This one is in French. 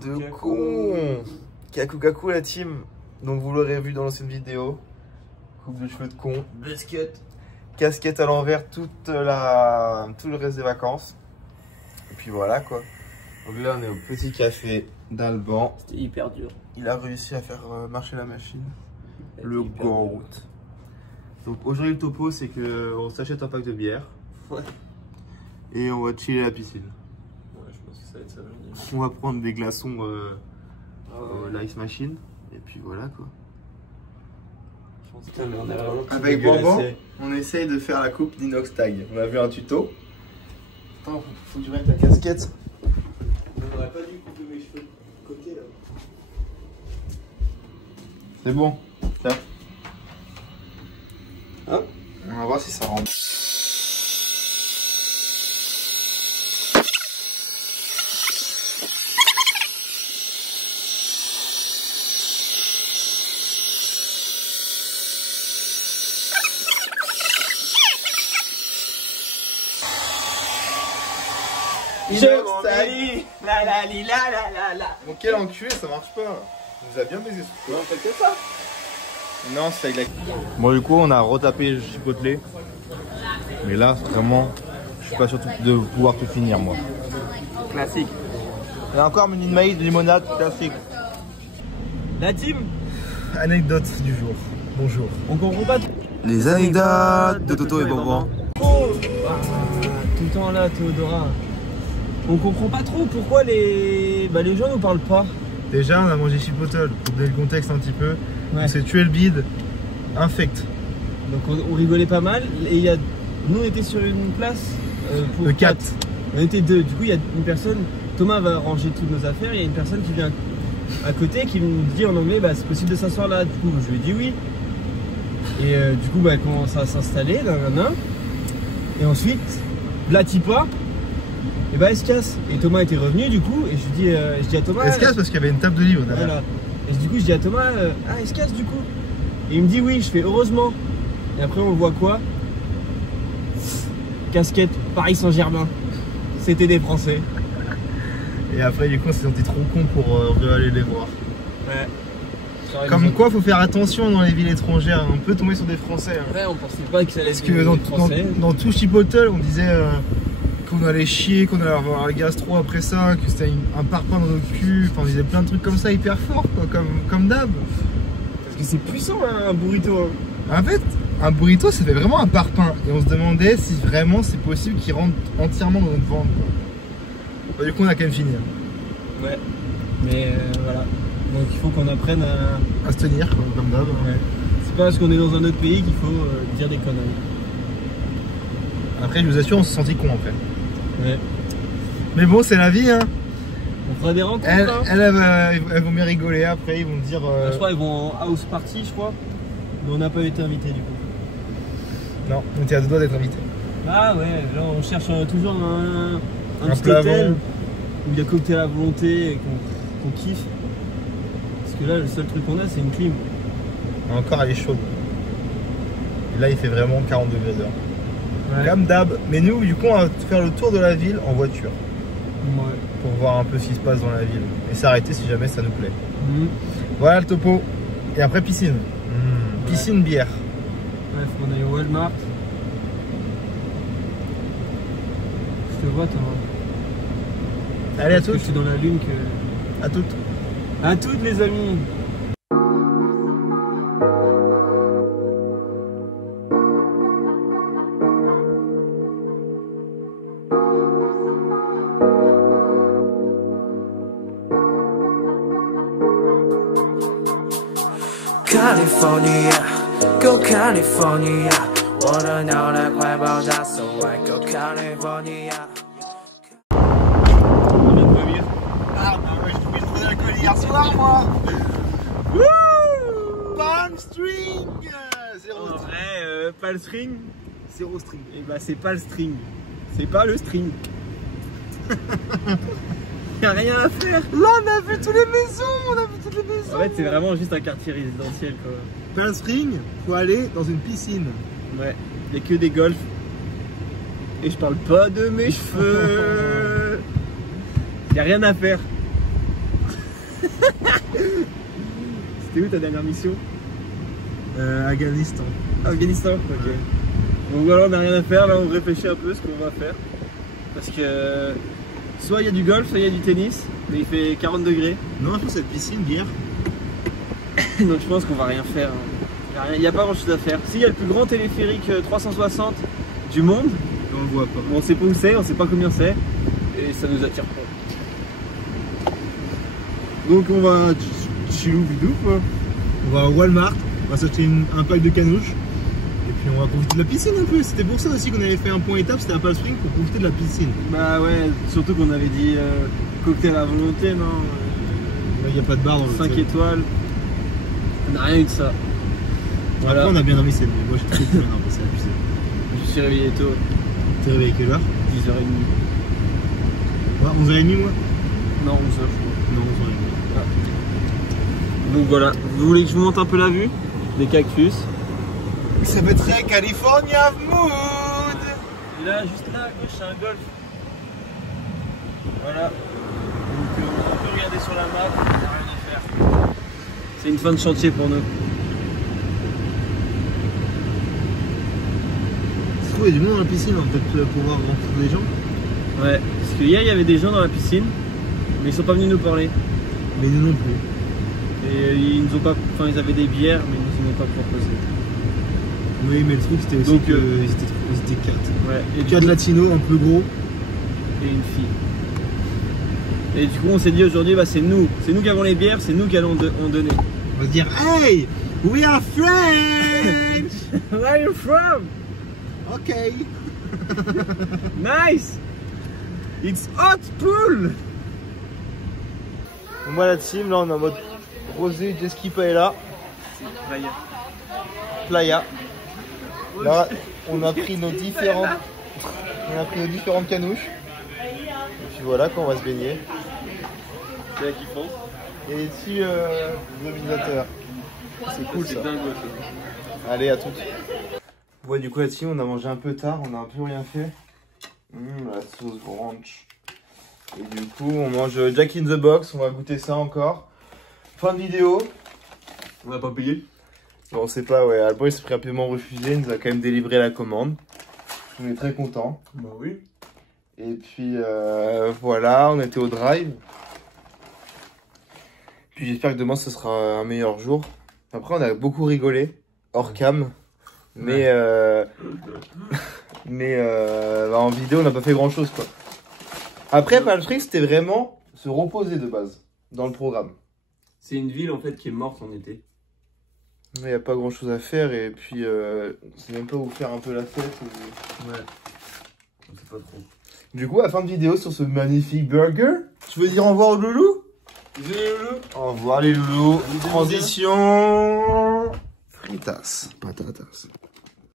de con. Kaku la team. Donc vous l'aurez vu dans l'ancienne vidéo. Coupe de cheveux de con. Basket. Casquette à l'envers tout le reste des vacances. Et puis voilà quoi. Donc là on est au petit café d'Alban. C'était hyper dur. Il a réussi à faire marcher la machine. Le GOAT. Donc aujourd'hui le topo c'est qu'on s'achète un pack de bière. Ouais. Et on va chiller à la piscine. Ouais, je pense que ça va être ça. On va prendre des glaçons l'ice machine. Et puis voilà quoi. Putain, mais on a vraiment tout Avec dégueulassé. Bourbon, on essaye de faire la coupe d'Inox Tag. On a vu un tuto. Attends, faut que tu mettes ta casquette. On aurait pas dû couper mes cheveux de côté là. C'est bon. Tiens. Hop. On va voir si ça rentre. La la li la la la la. Bon, quel enculé, ça marche pas. Il nous a bien baisé ce coup. Non, t'inquiète pas. Non, c'est avec la. Bon, du coup, on a retapé le chipotelé. Mais là, vraiment, je suis pas sûr de pouvoir tout finir, moi. Classique. Et encore une maïs de limonade classique. La team, Anecdote du jour. Bonjour. on comprend pas. Les anecdotes de Toto et Bourbon. Oh, tout le temps là, Théodora. On comprend pas trop pourquoi les gens nous parlent pas. Déjà, on a mangé chipotle. Pour donner le contexte un petit peu, Ouais. on s'est tué le bide. Infect. Donc on rigolait pas mal. Et il y a, nous on était sur une place pour De 4. On était 2. Du coup il y a une personne. Thomas va ranger toutes nos affaires. Il y a une personne qui vient à côté qui me dit en anglais bah, c'est possible de s'asseoir là. Du coup je lui ai dit oui. Et du coup bah, elle commence à s'installer. Et ensuite, Blatipa. Et bah elle se casse. Et Thomas était revenu du coup. Et je dis à Thomas. Elle se casse parce qu'il y avait une table de livres derrière. Voilà. Et du coup je dis à Thomas ah elle se casse du coup. Et il me dit oui, je fais heureusement. Et après on voit quoi? Casquette Paris Saint-Germain. C'était des Français. Et après, du coup, on s'est senti trop con pour aller les voir. Ouais. Comme quoi, faut faire attention dans les villes étrangères. On peut tomber sur des Français. Hein. Ouais, on pensait pas que ça allait Parce être que des dans Français. tout Chipotle, on disait qu'on allait chier, qu'on allait avoir le gastro après ça, que c'était un parpaing dans notre cul. Enfin, on disait plein de trucs comme ça hyper forts, quoi, comme d'hab. Parce que c'est puissant hein, un burrito. Hein. En fait, un burrito, ça fait vraiment un parpaing. Et on se demandait si vraiment c'est possible qu'il rentre entièrement dans notre ventre. Quoi. Bah, du coup, on a quand même fini. Ouais. Mais voilà. Donc il faut qu'on apprenne à. À se tenir, quoi, comme d'hab. Ouais. C'est pas parce qu'on est dans un autre pays qu'il faut dire des conneries. Après, je vous assure, on se sentit con en fait. Ouais. Mais bon, c'est la vie, hein. On fera des rencontres. Elles, Hein. elles vont me rigoler après, ils vont me dire. Je crois qu'ils vont en house party, je crois. Mais on n'a pas été invités du coup. Non, on était à deux doigts d'être invité. Ah ouais, là on cherche toujours un petit plat hôtel bon. où il y a cocktail à volonté et qu'on kiffe. Parce que là le seul truc qu'on a c'est une clim. Encore, elle est chaude. Et là, il fait vraiment 40 degrés dehors. Ouais. Comme d'hab. Mais nous, du coup, on va faire le tour de la ville en voiture. Ouais. Pour voir un peu ce qui se passe dans la ville. Et s'arrêter si jamais ça nous plaît. Mhm. Voilà le topo. Et après, piscine. Ouais. Piscine, bière. Ouais, faut qu'on aille au Walmart. Je te vois toi. Allez, à Parce que toutes. je suis dans la lune que. À toutes. À toutes les amis. California, go California， 我的脑袋快爆炸 ，So I go California。 On vient de vomir. Ah, bah ouais, je trouvais trop d'alcool hier soir, moi. Wouh! Palm string. Zéro En string. vrai, pas le string. Zéro string. Et bah c'est pas le string. C'est pas le string. Y'a rien à faire. Là, on a vu toutes les maisons, En fait c'est vraiment juste un quartier résidentiel quoi. Palm Spring, faut aller dans une piscine. Ouais, y'a que des golfs. Et je parle pas de mes cheveux. Y'a rien à faire. C'était où ta dernière mission? Afghanistan. Afghanistan, ok. Donc voilà, on n'a rien à faire, là on réfléchit un peu ce qu'on va faire. Parce que soit il y a du golf, soit il y a du tennis, mais il fait 40 degrés. Non, je pense cette piscine d'hier. Donc je pense qu'on va rien faire. Il n'y a pas grand chose à faire. Si, il y a le plus grand téléphérique 360 du monde. On le voit pas. On sait pas où c'est, on sait pas combien c'est. Et ça nous attire pas. Donc on va chilou bidou quoi. On va au Walmart, on va s'acheter un pack de canouches. Et puis on va profiter de la piscine un peu. C'était pour ça aussi qu'on avait fait un point étape, c'était à Palm Springs pour profiter de la piscine. Bah ouais, surtout qu'on avait dit cocktail à volonté, non? Il n'y a pas de bar dans le 5 étoiles. On n'a rien eu de ça. Voilà. Après on a bien dormi cette nuit. Moi je suis très bien après ça, tu sais. Je suis réveillé tôt, T'es réveillé quelle heure? 10h30. Ouais, 11h30 moi? Non, 11h je crois. Non, 11h30. Donc voilà, vous voulez que je vous montre un peu la vue? Des cactus. Ça fait très California mood. Et là, juste là à gauche, c'est un golf. Voilà. Donc on peut regarder sur la map, il n'y a rien à faire. C'est une fin de chantier pour nous. Il y a du monde dans la piscine, on va peut-être pouvoir rencontrer des gens. Ouais, parce que hier il y avait des gens dans la piscine, mais ils sont pas venus nous parler. Mais nous non plus. Et ils nous ont pas. Enfin, ils avaient des bières, mais ils nous en ont pas proposé. Oui, mais le truc c'était aussi Donc, qu'ils étaient 4. Ouais, et 4 latinos, un peu gros. et une fille. Et du coup, on s'est dit aujourd'hui, bah, c'est nous qui avons les bières, c'est nous qui allons en donner. On va se dire, hey, we are French. Where are you from? Ok. Nice! It's hot pool! Moi la team, là on est en mode rosé, jet ski paella, playa. Là on a pris nos différentes canouches. Et puis voilà quand on va se baigner. C'est là qu'ils font. Et ici l'organisateur. C'est cool ça. Dingo, ça. Allez à toutes. Ouais du coup la team on a mangé un peu tard, on a un peu rien fait. La sauce ranch. Et du coup on mange Jack in the Box, on va goûter ça encore. Fin de vidéo. On n'a pas payé? Bon, on sait pas, ouais, Albo il s'est pris rapidement refusé, il nous a quand même délivré la commande. On est très content. Bah oui. Et puis voilà, on était au drive. Puis j'espère que demain ce sera un meilleur jour. Après on a beaucoup rigolé, hors cam. Mais, bah, en vidéo on n'a pas fait grand chose quoi. Après Palm Springs c'était vraiment se reposer de base dans le programme. C'est une ville en fait qui est morte en été. Il n'y a pas grand chose à faire et puis on sait même pas où faire un peu la fête. Ou... Ouais. On sait pas trop. Du coup, à la fin de vidéo sur ce magnifique burger, tu veux dire au revoir aux loulous? Au revoir les loulous. Transition. Fritas, patatas.